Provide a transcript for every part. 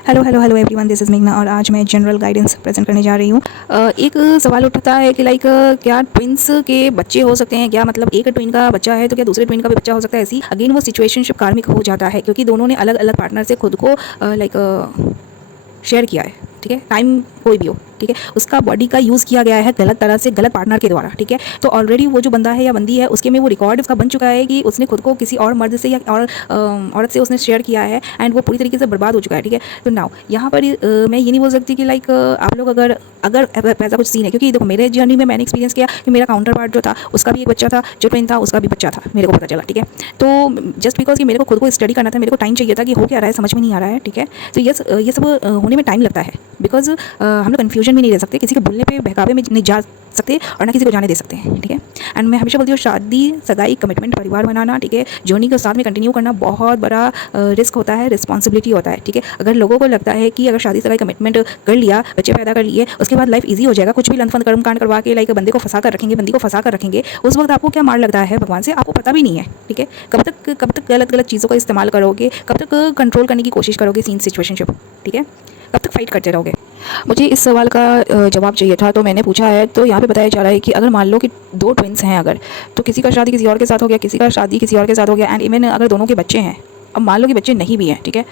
Hello hello hello everyone, this is मेघना और आज मैं जनरल गाइडेंस प्रेजेंट करने जा रही हूँ। एक सवाल उठता है कि क्या ट्विंस के बच्चे हो सकते हैं क्या? मतलब एक ट्विन का बच्चा है तो क्या दूसरे ट्विन का भी बच्चा हो सकता है? ऐसी अगेन वो सिचुएशनशिप कार्मिक हो जाता है क्योंकि दोनों ने अलग अलग पार्टनर से खुद को शेयर किया है। ठीक है, टाइम कोई भी हो, ठीक है, उसका बॉडी का यूज़ किया गया है गलत तरह से, गलत पार्टनर के द्वारा। ठीक है, तो ऑलरेडी वो जो बंदा है या बंदी है उसके में वो रिकॉर्ड उसका बन चुका है कि उसने खुद को किसी और मर्द से या और औरत से उसने शेयर किया है एंड वो पूरी तरीके से बर्बाद हो चुका है। ठीक है, तो नाउ यहाँ पर मैं ये नहीं बोल सकती कि आप लोग अगर अगर ऐसा कुछ सीन है, क्योंकि देखो मेरे जर्नी में मैंने एक्सपीरियंस किया कि मेरा काउंटर पार्ट जो था उसका भी एक बच्चा था, जो ट्विन था उसका भी बच्चा था, मेरे को पता चला। ठीक है, तो जस्ट बिकॉज कि मेरे को खुद को स्टडी करना था, मेरे को टाइम चाहिए था कि हो क्या रहा है समझ में नहीं आ रहा है। ठीक है, तो ये सब होने में टाइम लगता है बिकॉज हम लोग कन्फ्यूजन में नहीं रह सकते, किसी के बोलने पे बहकावे में नहीं जा सकते और ना किसी को जाने दे सकते हैं। ठीक है, एंड मैं हमेशा बोलती हूँ शादी, सगाई, कमिटमेंट, परिवार बनाना, ठीक है, जर्नी को साथ में कंटिन्यू करना बहुत बड़ा रिस्क होता है, रिस्पॉन्सिबिलिटी होता है। ठीक है, अगर लोगों को लगता है कि अगर शादी, सगाई, कमिटमेंट कर लिया, बच्चे पैदा कर लिए, उसके बाद लाइफ ईजी हो जाएगा, कुछ भी लंथफंद कर्म कांड करवा के बंदे को फंसा कर रखेंगे, बंदी को फंसा कर रखेंगे, उस वक्त आपको क्या मार लगता है भगवान से आपको पता भी नहीं है। ठीक है, कब तक गलत गलत चीज़ों का इस्तेमाल करोगे, कब तक कंट्रोल करने की कोशिश करोगे सीन सिचुएशनशिप। ठीक है, कब तक फाइट करते रहोगे। मुझे इस सवाल का जवाब चाहिए था तो मैंने पूछा है। तो यहाँ पे बताया जा रहा है कि अगर मान लो कि दो ट्विंस हैं, अगर तो किसी का शादी किसी और के साथ हो गया, किसी का शादी किसी और के साथ हो गया, एंड इवन अगर दोनों के बच्चे हैं, अब मान लो कि बच्चे नहीं भी हैं, ठीक है,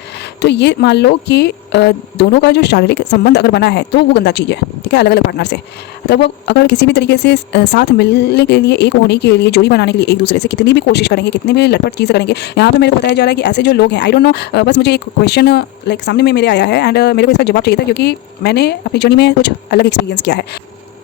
तो ये मान लो कि दोनों का जो शारीरिक संबंध अगर बना है तो वो गंदा चीज़ है। ठीक है, अलग अलग पार्टनर से, तब वो अगर किसी भी तरीके से साथ मिलने के लिए, एक होने के लिए, जोड़ी बनाने के लिए एक दूसरे से कितनी भी कोशिश करेंगे, कितनी भी लटपट चीज़ें करेंगे, यहाँ पे मेरे को बताया जा रहा है कि ऐसे जो लोग हैं, आई डोंट नो, बस मुझे एक क्वेश्चन सामने में मेरे आया है एंड मेरे को इसका जवाब चाहिए था क्योंकि मैंने अपनी जर्नी में कुछ अलग एक्सपीरियंस किया है।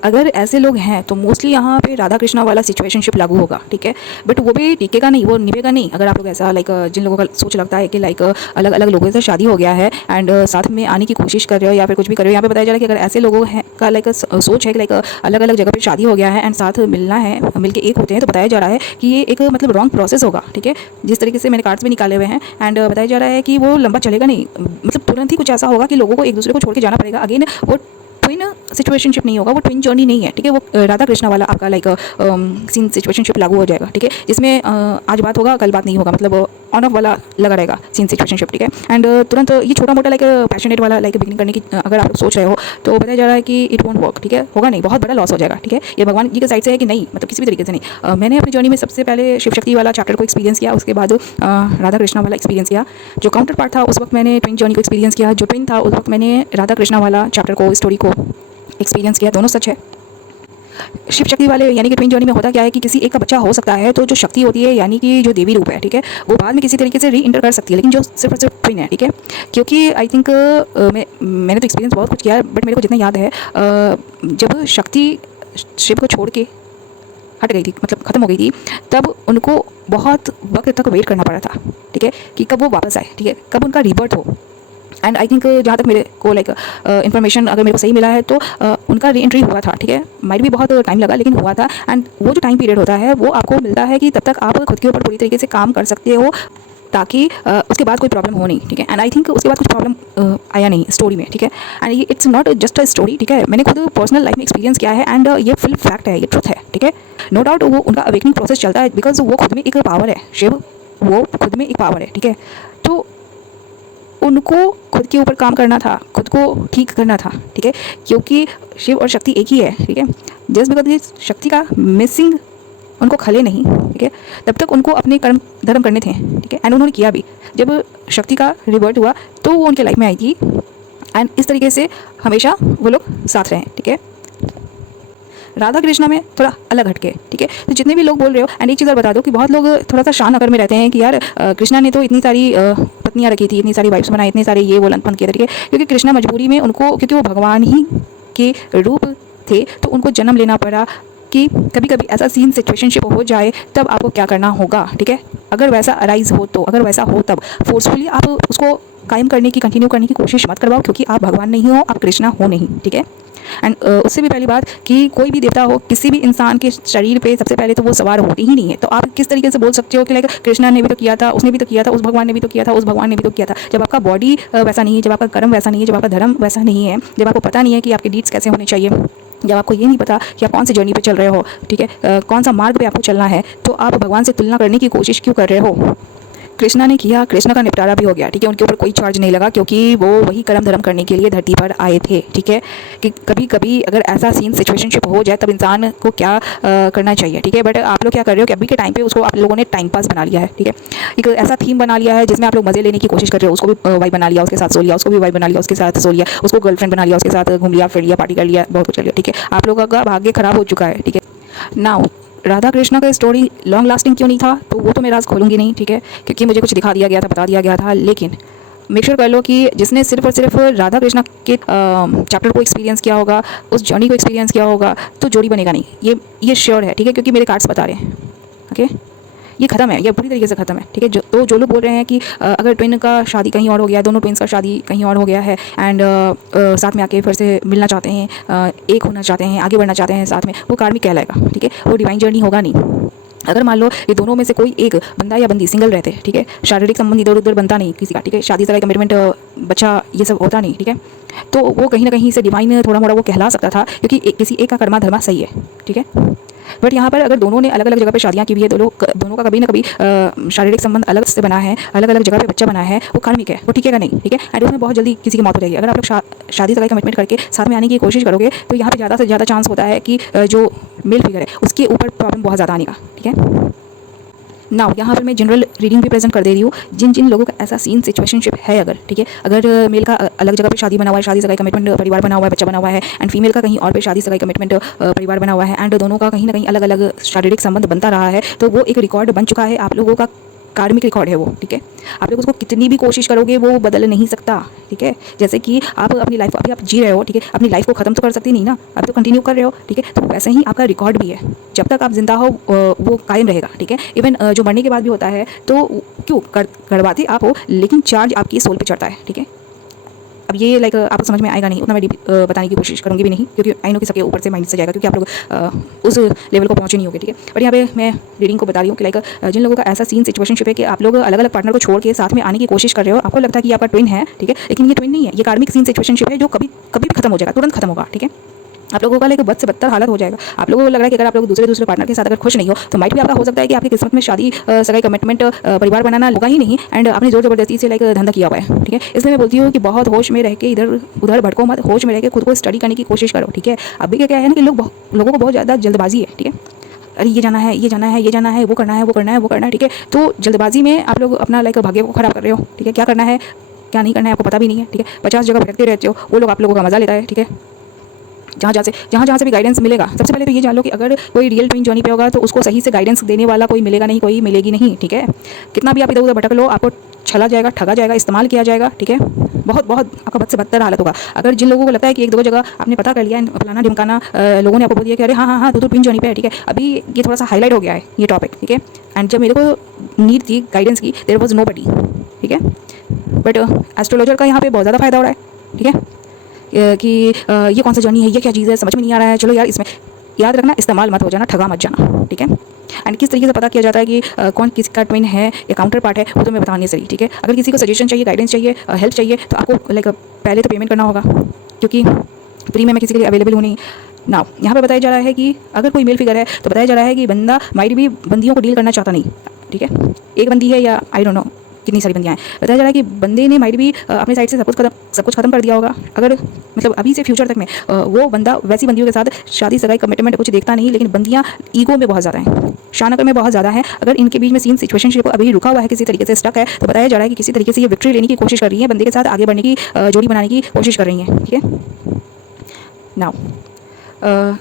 अगर ऐसे लोग हैं तो मोस्टली यहाँ पे राधा कृष्णा वाला सिचुएशनशिप लागू होगा। ठीक है, बट वो भी टिकेगा नहीं, वो निभेगा नहीं। अगर आप लोग ऐसा जिन लोगों का सोच लगता है कि अलग अलग लोगों से शादी हो गया है एंड साथ में आने की कोशिश कर रहे हो या फिर कुछ भी कर रहे हो, यहाँ पे बताया जा रहा है कि अगर ऐसे लोगों हैं का सोच है कि अलग अलग जगह पर शादी हो गया है एंड साथ मिलना है, मिलके एक होते हैं, तो बताया जा रहा है कि ये एक मतलब रॉन्ग प्रोसेस होगा। ठीक है, जिस तरीके से मैंने कार्ड्स भी निकाले हुए हैं एंड बताया जा रहा है कि वो लंबा चलेगा नहीं, मतलब तुरंत ही कुछ ऐसा होगा कि लोगों को एक दूसरे को छोड़ के जाना पड़ेगा। अगेन वो ट्विन सिचुएशनशिप नहीं होगा, वो ट्विन जर्नी नहीं है। ठीक है, वो राधा कृष्णा वाला आपका सीन सिचुएशनशिप लागू हो जाएगा। ठीक है, जिसमें आज बात होगा कल बात नहीं होगा, मतलब ऑन ऑफ वाला लगा रहेगा सीन सिचुएशनशिप। ठीक है, एंड तुरंत ये छोटा मोटा पैशनेट वाला बिगिनिंग करने की अगर आप सोच रहे हो तो बताया जा रहा है कि इट वोंट वर्क। ठीक है, होगा नहीं, बहुत बड़ा लॉस हो जाएगा। ठीक है, ये भगवान जी के साइड से है कि नहीं, मतलब किसी भी तरीके से नहीं। मैंने अपनी जर्नी में सबसे पहले शिव शक्ति वाला चैप्टर को एक्सपीरियंस किया, उसके बाद राधा कृष्णा वाला एक्सपीरियंस किया। जो काउंटर पार्ट था उस वक्त मैंने ट्विन जर्नी को एक्सपीरियंस किया, जो ट्विन था उस वक्त मैंने राधा कृष्णा वाला चैप्टर को, स्टोरी को एक्सपीरियंस किया। दोनों सच है। शिव शक्ति वाले यानी कि ट्विन जर्नी में होता क्या है कि किसी एक का बच्चा हो सकता है, तो जो शक्ति होती है यानी कि जो देवी रूप है, ठीक है, वो बाद में किसी तरीके से री इंटर कर सकती है, लेकिन जो सिर्फ और सिर्फ ट्विन है। ठीक है, क्योंकि आई थिंक मैंने तो एक्सपीरियंस बहुत कुछ किया है, बट मेरे को जितना याद है जब शक्ति शिव को छोड़ के हट गई थी, मतलब ख़त्म हो गई थी, तब उनको बहुत वक्त तक वेट करना पड़ा था। ठीक है, कि कब वो वापस आए, ठीक है, कब उनका रिबर्थ हो। एंड आई थिंक जहाँ तक मेरे को इन्फॉर्मेशन अगर मेरे को सही मिला है तो उनका री एंट्री हुआ था। ठीक है, माइट भी बहुत टाइम लगा लेकिन हुआ था। एंड वो जो टाइम पीरियड होता है वो आपको मिलता है कि तब तक आप खुद के ऊपर पूरी तरीके से काम कर सकते हो ताकि उसके बाद कोई प्रॉब्लम हो नहीं। ठीक है, एंड आई थिंक उसके बाद कुछ प्रॉब्लम आया नहीं स्टोरी में। ठीक है, एंड ये it's not just a story. ठीक है, मैंने खुद पर्सनल लाइफ में एक्सपीरियंस किया है एंड ये फुल फैक्ट है, ये ट्रुथ है। ठीक है, नो डाउट वो उनका अवेकनिंग प्रोसेस चलता है बिकॉज वो खुद में एक पावर है, शिव वो खुद में एक पावर है। ठीक है, तो उनको खुद के ऊपर काम करना था, खुद को ठीक करना था। ठीक है, क्योंकि शिव और शक्ति एक ही है। ठीक है, जस्ट बिकॉज शक्ति का मिसिंग उनको खले नहीं, ठीक है, तब तक उनको अपने कर्म धर्म करने थे। ठीक है, एंड उन्होंने किया भी। जब शक्ति का रिवर्ट हुआ तो वो उनके लाइफ में आई थी एंड इस तरीके से हमेशा वो लोग साथ रहे। ठीक है, राधा कृष्णा में थोड़ा अलग हटके। ठीक है, तो जितने भी लोग बोल रहे हो, एंड एक चीज़ और बता दो कि बहुत लोग थोड़ा सा शान नगर में रहते हैं कि यार कृष्णा ने तो इतनी सारी पत्नियां रखी थी, इतनी सारी वाइफ्स बनाई, इतने सारे ये वो लंपन किए थे। ठीक है, क्योंकि कृष्णा मजबूरी में उनको, क्योंकि वो भगवान ही के रूप थे तो उनको जन्म लेना पड़ा कि कभी कभी ऐसा सीन सिचुएशनशिप हो जाए तब आपको क्या करना होगा। ठीक है, अगर वैसा अराइज हो तो, अगर वैसा हो तब फोर्सफुली आप उसको कायम करने की, कंटिन्यू करने की कोशिश मत करवाओ, क्योंकि आप भगवान नहीं हो, आप कृष्णा हो नहीं। ठीक है, एंड उससे भी पहली बात कि कोई भी देवता हो, किसी भी इंसान के शरीर पे सबसे पहले तो वो सवार होते ही नहीं है। तो आप किस तरीके से बोल सकते हो कि कृष्णा ने भी तो किया था, उसने भी तो किया था, उस भगवान ने भी तो किया था, उस भगवान ने भी तो किया था, जब आपका बॉडी वैसा नहीं है, जब आपका कर्म वैसा नहीं है, जब आपका धर्म वैसा नहीं है, जब आपको पता नहीं है कि आपके डीड्स कैसे होने चाहिए, जब आपको ये नहीं पता कि आप कौन सी जर्नी पे चल रहे हो। ठीक है, कौन सा मार्ग पे आपको चलना है, तो आप भगवान से तुलना करने की कोशिश क्यों कर रहे हो? कृष्णा ने किया, कृष्णा का निपटारा भी हो गया, ठीक है। उनके ऊपर कोई चार्ज नहीं लगा क्योंकि वो वही कर्म धर्म करने के लिए धरती पर आए थे, ठीक है। कि कभी कभी अगर ऐसा सीन सिचुएशनशिप हो जाए तब इंसान को क्या करना चाहिए, ठीक है। बट आप लोग क्या कर रहे हो कि अभी के टाइम पे उसको आप लोगों ने टाइम पास बना लिया है, ठीक है। एक ऐसा थीम बना लिया है जिसमें आप लोग मजे लेने की कोशिश कर रहे हो। उसको भी वाइब बना लिया, उसके साथ सो लिया, उसको भी वाइब बना लिया, उसके साथ सो लिया, उसको गर्लफ्रेंड बना लिया, उसके साथ घूम लिया, फिर लिया, पार्टी कर लिया, बहुत कुछ कर लिया, ठीक है। आप लोगों का भाग्य खराब हो चुका है, ठीक है। नाउ राधा कृष्णा का स्टोरी लॉन्ग लास्टिंग क्यों नहीं था, तो वो तो मैं राज खोलूंगी नहीं, ठीक है, क्योंकि मुझे कुछ दिखा दिया गया था, बता दिया गया था। लेकिन मेक श्योर कर लो कि जिसने सिर्फ और सिर्फ राधा कृष्णा के चैप्टर को एक्सपीरियंस किया होगा, उस जर्नी को एक्सपीरियंस किया होगा, तो जोड़ी बनेगा नहीं, ये श्योर है, ठीक है, क्योंकि मेरे कार्ड्स बता रहे हैं। ओके, ये खत्म है, ये पूरी तरीके से खत्म है, ठीक है। जो लोग बोल रहे हैं कि अगर ट्विन का शादी कहीं और हो गया, दोनों ट्विन्स का शादी कहीं और हो गया है एंड साथ में आके फिर से मिलना चाहते हैं, एक होना चाहते हैं, आगे बढ़ना चाहते हैं साथ में, वो कार्मिक कहलाएगा, ठीक है। वो डिवाइन जर्नी होगा नहीं। अगर मान लो ये दोनों में से कोई एक बंदा या बंदी सिंगल रहते, ठीक है, शारीरिक संबंध इधर उधर बनता नहीं किसी का, ठीक है, शादी सगाई कमिटमेंट बच्चा ये सब होता नहीं, ठीक है, तो वो कहीं ना कहीं से डिवाइन थोड़ा मोड़ा वो कहला सकता था, क्योंकि किसी एक का कर्मा धर्मा सही है, ठीक है। बट यहाँ पर अगर दोनों ने अलग अलग जगह पे शादियाँ की हुई है, दोनों का कभी ना कभी शारीरिक संबंध अलग से बना है, अलग अलग जगह पे बच्चा बना है, वो कार्मिक है, वो टिकेगा नहीं, ठीक है। एंड उसमें बहुत जल्दी किसी की मौत हो जाएगी। अगर आप लोग शादी सगाई कमिटमेंट करके साथ में आने की कोशिश करोगे तो यहाँ पे ज़्यादा से ज़्यादा चांस होता है कि जो मेल फिगर है उसके ऊपर प्रॉब्लम बहुत ज़्यादा आने का, ठीक है। नाउ यहाँ पर मैं जनरल रीडिंग भी प्रेजेंट कर दे रही हूँ। जिन लोगों का ऐसा सीन सिचुएशनशिप है अगर, ठीक है, अगर मेल का अलग जगह पे शादी बना हुआ है, शादी सगाई कमिटमेंट परिवार बना हुआ है, बच्चा बना हुआ है, एंड फीमेल का कहीं और पे शादी सगाई कमिटमेंट परिवार बना हुआ है, एंड दोनों का कहीं ना कहीं अलग अलग शारीरिक संबंध बनता रहा है, तो वो एक रिकॉर्ड बन चुका है, आप लोगों का कार्मिक रिकॉर्ड है वो, ठीक है। आप लोग उसको कितनी भी कोशिश करोगे वो बदल नहीं सकता, ठीक है। जैसे कि आप अपनी लाइफ अभी आप जी रहे हो, ठीक है, अपनी लाइफ को ख़त्म तो कर सकती नहीं ना, अभी तो कंटिन्यू कर रहे हो, ठीक है। तो वैसे ही आपका रिकॉर्ड भी है, जब तक आप जिंदा हो वो कायम रहेगा, ठीक है। इवन जो मरने के बाद भी होता है तो क्यों करवाते आप हो, लेकिन चार्ज आपकी सोल पे चढ़ता है, ठीक है। अब ये लाइक आपको समझ में आएगा नहीं, उतना मैं बताने की कोशिश करूँगी भी नहीं, क्योंकि आई नो कि सबके ऊपर से माइंड से जाएगा, क्योंकि आप लोग उस लेवल को पहुँचे नहीं होगे, ठीक है। बट यहाँ पे मैं रीडिंग को बता रही हूँ कि लाइक जिन लोगों का ऐसा सीन सिचुएशनशिप है कि आप लोग अलग अलग पार्टनर को छोड़ के साथ में आने की कोशिश कर रहे हो, आपको लगता है कि आपका ट्विन है, ठीक है, लेकिन ये ट्विन नहीं है, ये कार्मिक सीन सिचुएशनशिप है जो कभी कभी भी खत्म हो जाएगा, तुरंत खत्म होगा, ठीक है। आप लोगों का लाइक बद से बदतर हालत हो जाएगा। आप लोगों को लग रहा है कि अगर आप लोग दूसरे पार्टनर के साथ अगर खुश नहीं हो तो माइट भी आपका हो सकता है कि आपकी किस्मत में शादी सगाई कमिटमेंट परिवार बनाना होगा ही नहीं, एंड आपने जोर जबरदस्ती से लाइक धंधा किया हुआ है, ठीक है। इसलिए मैं बोलती हूँ कि बहुत होश में रह के इधर उधर भटको मत, होश में रह के खुद को स्टडी करने की कोशिश करो, ठीक है। अभी क्या है ना कि लोगों को बहुत ज़्यादा जल्दबाजी है, ठीक है। अरे ये जाना है, ये जाना है, ये जाना है, वो करना है, वो करना है, वो करना है, ठीक है। तो जल्दबाजी में आप लोग अपना लाइक भाग्य को खराब कर रहे हो, ठीक है। क्या करना है क्या नहीं करना है आपको पता भी नहीं है, ठीक है। 50 जगह भटकते रहते हो, वो लोग आप लोगों का मजा लेता है, ठीक है। जहाँ से भी गाइडेंस मिलेगा, सबसे पहले तो ये जान लो कि अगर कोई रियल ट्विन जर्नी पे होगा तो उसको सही से गाइडेंस देने वाला कोई मिलेगा नहीं, कोई मिलेगी नहीं, ठीक है। कितना भी आप इधर उधर भटक लो, आपको छला जाएगा, ठगा जाएगा, इस्तेमाल किया जाएगा, ठीक है। बहुत आपका बद से बदतर हालत होगा। अगर जिन लोगों को लगता है कि एक दो जगह आपने पता कर लिया, फलाना ढिमकाना लोगों ने आपको बोल दिया कि अरे हाँ तू तो ट्विन जर्नी पे है, ठीक है, अभी ये थोड़ा सा हाईलाइट हो गया है ये टॉपिक, ठीक है। एंड जब मेरे को नीड थी गाइडेंस की, देयर वाज नोबडी, ठीक है। बट एस्ट्रोलॉजर का यहाँ पे बहुत ज़्यादा फायदा हो रहा है, ठीक है, कि ये कौन सा जर्नी है, ये क्या चीज़ है, समझ में नहीं आ रहा है, चलो यार इसमें याद रखना, इस्तेमाल मत हो जाना, ठगा मत जाना, ठीक है। एंड किस तरीके से पता किया जाता है कि कौन किसका ट्विन है या काउंटर पार्ट है, वो तो मैं बताने से, ठीक है। अगर किसी को सजेशन चाहिए, गाइडेंस चाहिए, हेल्प चाहिए, तो आपको लाइक पहले तो पेमेंट करना होगा, क्योंकि फ्री में मैं किसी के लिए अवेलेबल हूँ नहीं ना। यहाँ पे बताया जा रहा है कि अगर कोई मेल फिगर है तो बताया जा रहा है कि बंदा माइट भी बंदियों को डील करना चाहता नहीं, ठीक है। एक बंदी है या आई डोंट नो कितनी सारी बंदियाँ हैं, बताया जा रहा है कि बंदे ने माइट भी अपने साइड से सब कुछ खत्म कर दिया होगा। अगर मतलब अभी से फ्यूचर तक में वो बंदा वैसी बंदियों के साथ शादी सगाई कमिटमेंट कुछ देखता नहीं, लेकिन बंदियाँ ईगो में बहुत ज़्यादा हैं, शानकर में बहुत ज़्यादा है। अगर इनके बीच में सीन सिचुएशनशिप अभी रुका हुआ है, किसी तरीके से स्टक है, तो बताया जा रहा है कि किसी तरीके से ये विक्ट्री लेने की कोशिश कर रही है, बंदे के साथ आगे बढ़ने की जोड़ी बनाने की कोशिश कर रही हैं, ठीक है। नाउ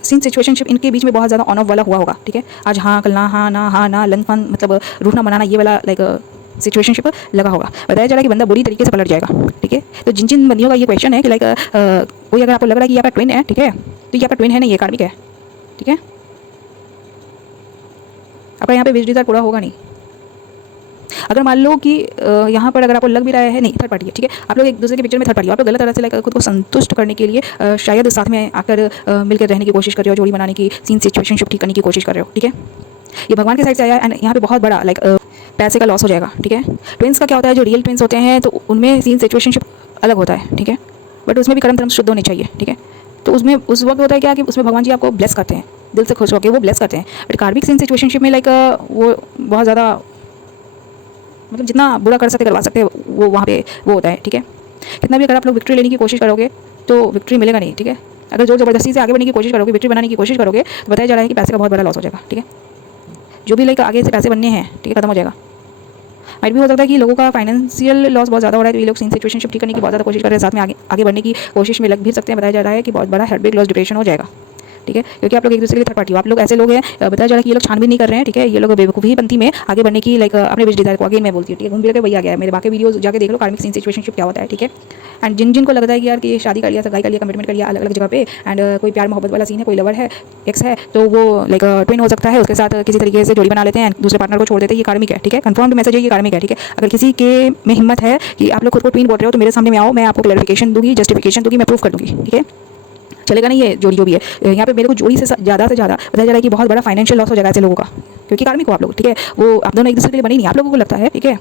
सीन सिचुएशनशिप इनके बीच में बहुत ज़्यादा ऑन ऑफ वाला हुआ होगा, ठीक है। आज हाँ कल ना, हाँ ना लन फन, मतलब रूठना मनाना, ये वाला लाइक सिचुएशनशिप लगा होगा। बताया जा रहा है कि बंदा बुरी तरीके से पलट जाएगा, ठीक है। तो जिन बंदियों का ये क्वेश्चन है कि लाइक कोई अगर आपको लग रहा है कि ये आपका ट्विन है, ठीक है, तो ये आपका ट्विन है नहीं, ये कार्मिक है, ठीक है। आपका यहाँ पे विश डिज़ायर पूरा होगा नहीं। अगर मान लो कि यहाँ पर अगर आपको लग भी रहा है नहीं, थर्ड पार्टी है, ठीक है, आप लोग एक दूसरे के पिक्चर में थर्ड पार्टी हो, आप लोग गलत तरह से लाइक खुद को संतुष्ट करने के लिए शायद साथ में आकर मिलकर रहने की कोशिश कर रहे हो, जोड़ी बनाने की, सीन सिचुएशनशिप ठीक करने की कोशिश कर रहे हो, ठीक है। ये भगवान के साइड से आया एंड यहाँ पे बहुत बड़ा लाइक पैसे का लॉस हो जाएगा, ठीक है। ट्विंस का क्या होता है, जो रियल ट्विंस होते हैं तो उनमें सीन सिचुएशनशिप अलग होता है, ठीक है, बट उसमें भी कर्म धर्म शुद्ध होने चाहिए, ठीक है। तो उसमें उस वक्त होता है क्या कि उसमें भगवान जी आपको ब्लेस करते हैं, दिल से खुश होकर वो ब्लेस करते हैं। बट कार्मिक सीन सिचुएशनशिप में लाइक वो बहुत ज़्यादा मतलब जितना बुरा कर सकते करवा सकते हैं वो वहाँ पे वो होता है, ठीक है। कितना भी अगर आप लोग विक्ट्री लेने की कोशिश करोगे तो विक्ट्री मिलेगा नहीं, ठीक है। अगर जोर ज़बरदस्ती से आगे बढ़ने की कोशिश करोगे, विक्ट्री बनाने की कोशिश करोगे, तो बताया जा रहा है कि पैसे का बहुत बड़ा लॉस हो जाएगा, ठीक है। जो भी लाइक आगे से पैसे बनने हैं, ठीक है, खत्म हो जाएगा। माइट भी हो सकता है कि लोगों का फाइनेंशियल लॉस बहुत ज़्यादा हो रहा है, तो ये लोग सिचुएशनशिप ठीक करने की बहुत ज़्यादा कोशिश कर रहे हैं, साथ में आगे बढ़ने की कोशिश में लग भी सकते हैं। बताया जा रहा है कि बहुत बड़ा हार्टब्रेक लॉस डिप्रेशन हो जाएगा, ठीक है, क्योंकि आप लोग एक दूसरे के लिए थर्ड पार्टी हो। आप लोग ऐसे लोग हैं, बताया जा रहा है कि ये लोग छानबीन नहीं कर रहे हैं, ठीक है। ये लोग बेवकूफ़ी बनती में आगे बढ़ने की लाइक अपने विश डिजायर को अगेन मैं बोलती हूँ, ठीक है। घूम फिर के वही आ गया है, मेरे बाकी वीडियोस जाके देख लो, कार्मिक सीन सिचुएशनशिप क्या होता है, ठीक है। एंड जिनको लगता है कि यार कि शादी कर लिया, सगाई कर लिया, कमिटमेंट कर लिया अलग अलग जगह पे, एंड कोई प्यार मोहब्बत वाला सीन है, कोई लवर है, एक्स है, तो वो लाइक ट्विन हो सकता है, उसके साथ किसी तरीके से जोड़ी बना लेते हैं, दूसरे पार्टनर को छोड़ देते हैं, ये कार्मिक है, ठीक है। कंफर्म्ड मैसेज है, ये कार्मिक है, ठीक है। अगर किसी के में हिम्मत है कि आप लोग खुद को ट्विन बोल रहे हो तो मेरे सामने में आओ, मैं आपको क्लैरिफिकेशन दूंगी, जस्टिफिकेशन दूंगी, मैं प्रूफ कर दूंगी, ठीक है। चलेगा नहीं ये जोड़ी जो भी है। यहाँ पे मेरे को जोड़ी से ज़्यादा बताया जा रहा है कि बहुत बड़ा फाइनेंशियल लॉस हो जाएगा ऐसे लोगों का, क्योंकि कार्मिक हो आप लोग, ठीक है। वो आप दोनों एक दूसरे के लिए बने नहीं, आप लोगों को लगता है, ठीक है,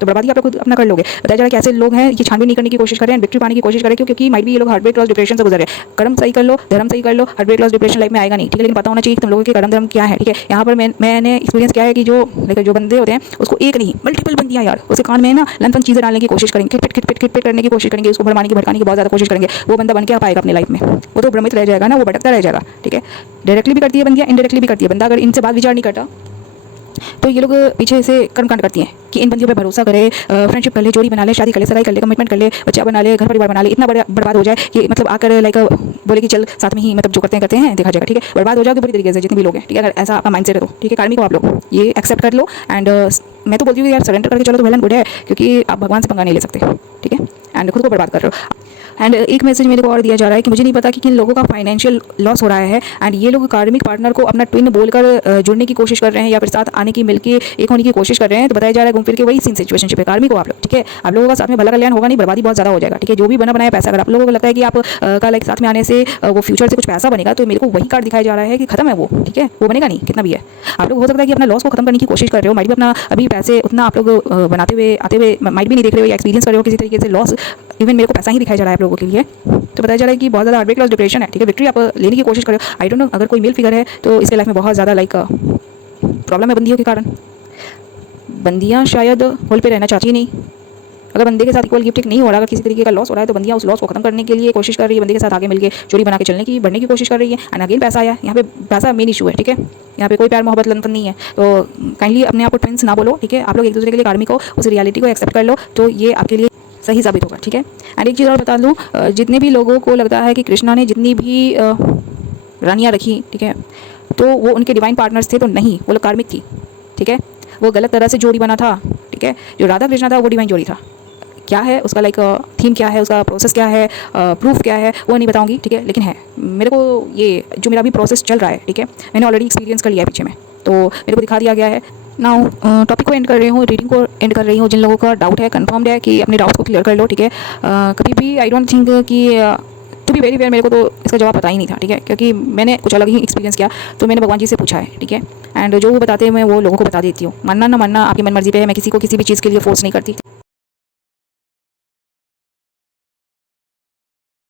तो बर्बादी आप लोग खुद अपना कर लोगे। बताया जा रहा है कि ऐसे लोग हैं, ये छानबीन नहीं करने की कोशिश कर रहे हैं, विक्ट्री पाने की कोशिश करें, क्योंकि माइट भी ये लोग हार्टब्रेक लॉस डिप्रेशन से गुजर रहे हैं। कर्म सही कर लो, धर्म सही कर लो, हार्टब्रेक लॉस डिप्रेशन लाइफ में आएगा नहीं, ठीक है। लेकिन पता होना चाहिए कि तुम लोगों के कर्म धर्म क्या है, ठीक है। यहाँ पर मैंने एक्सपीरियंस किया है कि जो बंदे होते हैं उसको एक नहीं मल्टीपल बंदियाँ यार उसके कान में ना लन चीज़ें डालने की कोशिश करेंगे, खिटपिट करने की कोशिश करेंगे, उसको भड़काने की बहुत ज़्यादा कोशिश करेंगे। वो बंदा बन के आ पाएगा अपनी लाइफ में? वो तो भ्रमित रह जाएगा ना, वो भटकता रह जाएगा, ठीक है। डायरेक्टली भी करती है बंदियाँ, इनडायरेक्टली भी करती है। बंदा अगर इनसे बात विचार नहीं करता तो ये लोग पीछे से कर्मकांड करती हैं कि इन बंदियों पे भरोसा करे, फ्रेंडशिप कर ले, जोड़ी बना ले, शादी कर ले, सगाई कर ले, कमिटमेंट कर ले, बच्चा बना ले, घर परिवार बना ले, इतना बड़ा बर्बाद हो जाए कि मतलब आकर लाइक बोले कि चल साथ में ही मतलब जो करते हैं देखा जाएगा, ठीक है। बर्बाद हो जाओगे बुरी तरीके से जितने भी लोग हैं, ठीक है। अगर ऐसा आपका माइंड सेट है तो, ठीक है। कार्मिक को आप लोग ये एक्सेप्ट कर लो, एंड मैं तो बोलती हूँ यार सरेंडर करके चलो तो वेल एंड गुड है, क्योंकि आप भगवान से पंगा नहीं ले सकते, ठीक है, एंड खुद को बर्बाद कर रहे हो। एंड एक मैसेज मेरे को और दिया जा रहा है कि मुझे नहीं पता कि किन लोगों का फाइनेंशियल लॉस हो रहा है, एंड ये लोग कार्मिक पार्टनर को अपना ट्विन बोलकर जुड़ने की कोशिश कर रहे हैं या फिर साथ आने की मिलके एक होने की कोशिश कर रहे हैं। तो बताया जा रहा है घूम फिर के वही सीन सिचुएशनशिप है कार्मिक को आप लोग, ठीक है। आप लोगों का साथ में भला कल्याण होगा नहीं, बर्बादी बहुत ज़्यादा हो जाएगा, ठीक है। जो भी बना बनाया पैसा, अगर आप लोगों को लगता है कि आप का लाइक साथ में आने से वो फ्यूचर से कुछ पैसा बनेगा, तो मेरे को वही कार्ड दिखाया जा रहा है कि खत्म है वो, ठीक है। वो बनेगा नहीं कितना भी है। आप लोग हो सकता है कि अपना लॉस को खत्म करने की कोशिश कर रहे हो, माइट भी अपना अभी पैसे उतना आप लोग बनाते हुए आते हुए माइट भी नहीं देख रहे हो या एक्सपीरियंस कर रहे हो किसी तरीके से लॉस। इवन मेरे को पैसा ही दिखाया जा रहा है आप लोगों के लिए। तो बताया जा रहा है कि बहुत ज़्यादा हार्टब्रेक लॉस डिप्रेशन है, ठीक है। विक्ट्री आप लेने की कोशिश करो। आई डोंट नो अगर कोई मेल फिगर है तो इसके लाइफ में बहुत ज़्यादा लाइक प्रॉब्लम है बंदियों के कारण। बंदियाँ शायद होल पे रहना चाहती नहीं। अगर बंदे के साथ इक्वल गिफ्टिंग नहीं हो रहा, अगर किसी तरीके का लॉस हो रहा है, तो बंदियाँ उस लॉस को खत्म करने के लिए कोशिश कर रही है, बंदे के साथ आगे मिलकर जोड़ी बना के चलने की बढ़ने की कोशिश कर रही है। एंड अगेन पैसा आया, यहाँ पे पैसा मेन इशू है, ठीक है। यहाँ पे कोई प्यार मोहब्बत लंतन नहीं है, तो काइंडली अपने आप को ट्विंस ना बोलो, ठीक है। आप लोग एक दूसरे के लिए कार्मिक हो, उस रियलिटी को एक्सेप्ट कर लो, तो ये आपके लिए सही साबित होगा, ठीक है। एंड एक चीज़ और बता दूँ, जितने भी लोगों को लगता है कि कृष्णा ने जितनी भी रानियाँ रखी, ठीक है, तो वो उनके डिवाइन पार्टनर्स थे, तो नहीं, वो लोग कार्मिक थी, ठीक है। वो गलत तरह से जोड़ी बना था, ठीक है। जो राधा कृष्णा था वो डिवाइन जोड़ी था। क्या है उसका लाइक थीम क्या है, उसका प्रोसेस क्या है, प्रूफ क्या है, वो नहीं बताऊंगी, ठीक है। लेकिन है मेरे को ये जो मेरा अभी प्रोसेस चल रहा है, ठीक है, मैंने ऑलरेडी एक्सपीरियंस कर लिया है पीछे में, तो मेरे को दिखा दिया गया है। नाउ टॉपिक को एंड कर रही हूँ, रीडिंग को एंड कर रही हूँ। जिन लोगों का डाउट है, कंफर्म्ड है कि अपने डाउट्स को क्लियर कर लो, ठीक है। कभी भी आई डोंट थिंक कि टू बी वेरी फेयर मेरे को तो इसका जवाब पता ही नहीं था, ठीक है, क्योंकि मैंने कुछ अलग ही एक्सपीरियंस किया, तो मैंने भगवान जी से पूछा है, ठीक है। एंड जो वो बताते हैं मैं वो लोगों को बता देती हूँ। मानना ना मानना आपकी मन मर्जी पे है, मैं किसी को किसी भी चीज़ के लिए फोर्स नहीं करती।